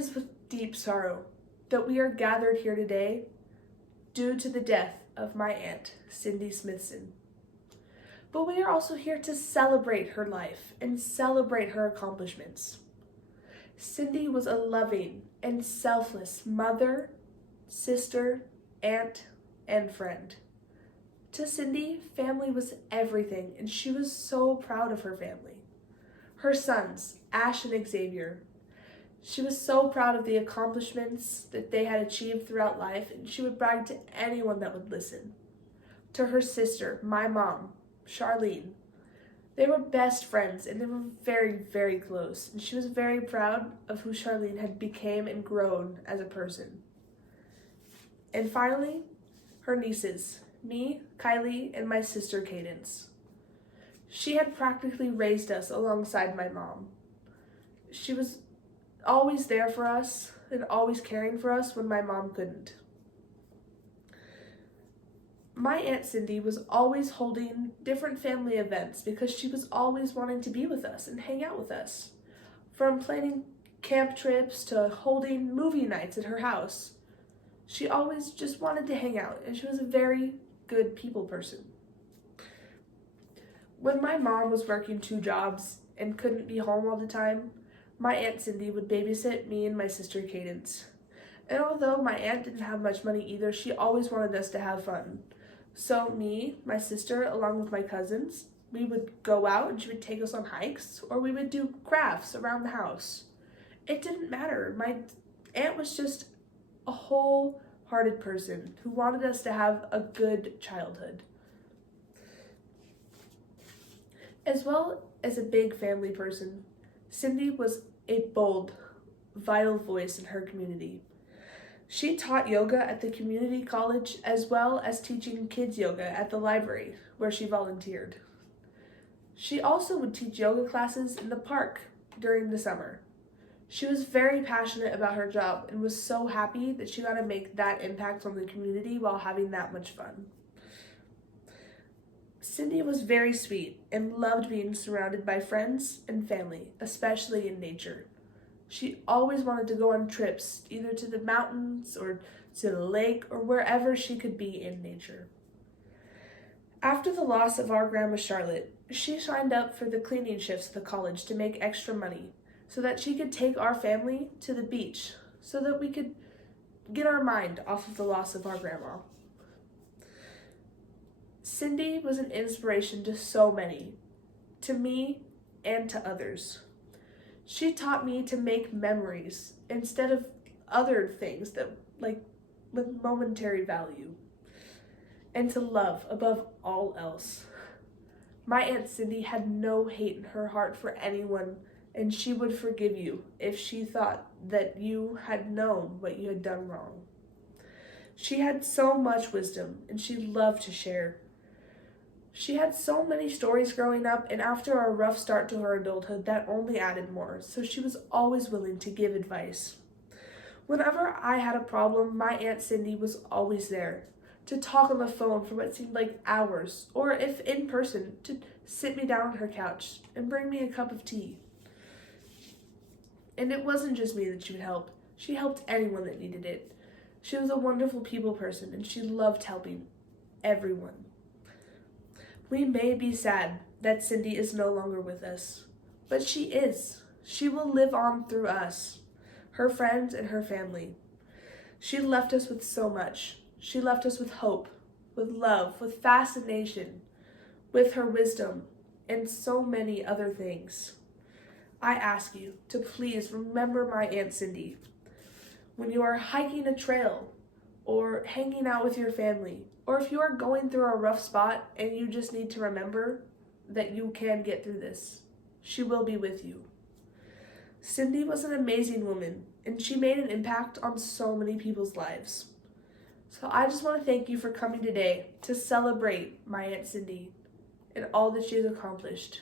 is with deep sorrow that we are gathered here today due to the death of my aunt, Cindy Smithson. But we are also here to celebrate her life and celebrate her accomplishments. Cindy was a loving and selfless mother, sister, aunt, and friend. To Cindy, family was everything, and she was so proud of her family. Her sons, Ash and Xavier. She was so proud of the accomplishments that they had achieved throughout life, and she would brag to anyone that would listen. To her sister, my mom, Charlene. They were best friends, and they were very, very close, and she was very proud of who Charlene had become and grown as a person. And finally, her nieces, me, Kylie, and my sister Cadence. She had practically raised us alongside my mom. She was always there for us and always caring for us when my mom couldn't. My Aunt Cindy was always holding different family events because she was always wanting to be with us and hang out with us. From planning camp trips to holding movie nights at her house. She always just wanted to hang out, and she was a very good people person. When my mom was working 2 jobs and couldn't be home all the time, my Aunt Cindy would babysit me and my sister Cadence. And although my aunt didn't have much money either, she always wanted us to have fun. So me, my sister, along with my cousins, we would go out and she would take us on hikes, or we would do crafts around the house. It didn't matter. My aunt was just a wholehearted person who wanted us to have a good childhood. As well as a big family person, Cindy was a bold, vital voice in her community. She taught yoga at the community college as well as teaching kids yoga at the library where she volunteered. She also would teach yoga classes in the park during the summer. She was very passionate about her job and was so happy that she got to make that impact on the community while having that much fun. Cindy was very sweet and loved being surrounded by friends and family, especially in nature. She always wanted to go on trips, either to the mountains or to the lake or wherever she could be in nature. After the loss of our grandma Charlotte, she signed up for the cleaning shifts at the college to make extra money so that she could take our family to the beach so that we could get our mind off of the loss of our grandma. Cindy was an inspiration to so many, to me and to others. She taught me to make memories instead of other things that with momentary value, and to love above all else. My Aunt Cindy had no hate in her heart for anyone, and she would forgive you if she thought that you had known what you had done wrong. She had so much wisdom, and she loved to share. She had so many stories growing up, and after a rough start to her adulthood, that only added more, so she was always willing to give advice. Whenever I had a problem, my Aunt Cindy was always there to talk on the phone for what seemed like hours, or if in person, to sit me down on her couch and bring me a cup of tea. And it wasn't just me that she would help. She helped anyone that needed it. She was a wonderful people person, and she loved helping everyone. We may be sad that Cindy is no longer with us, but she is. She will live on through us, her friends and her family. She left us with so much. She left us with hope, with love, with fascination, with her wisdom, and so many other things. I ask you to please remember my Aunt Cindy. When you are hiking a trail, or hanging out with your family, or if you are going through a rough spot and you just need to remember that you can get through this, she will be with you. Cindy was an amazing woman, and she made an impact on so many people's lives. So I just want to thank you for coming today to celebrate my Aunt Cindy and all that she has accomplished.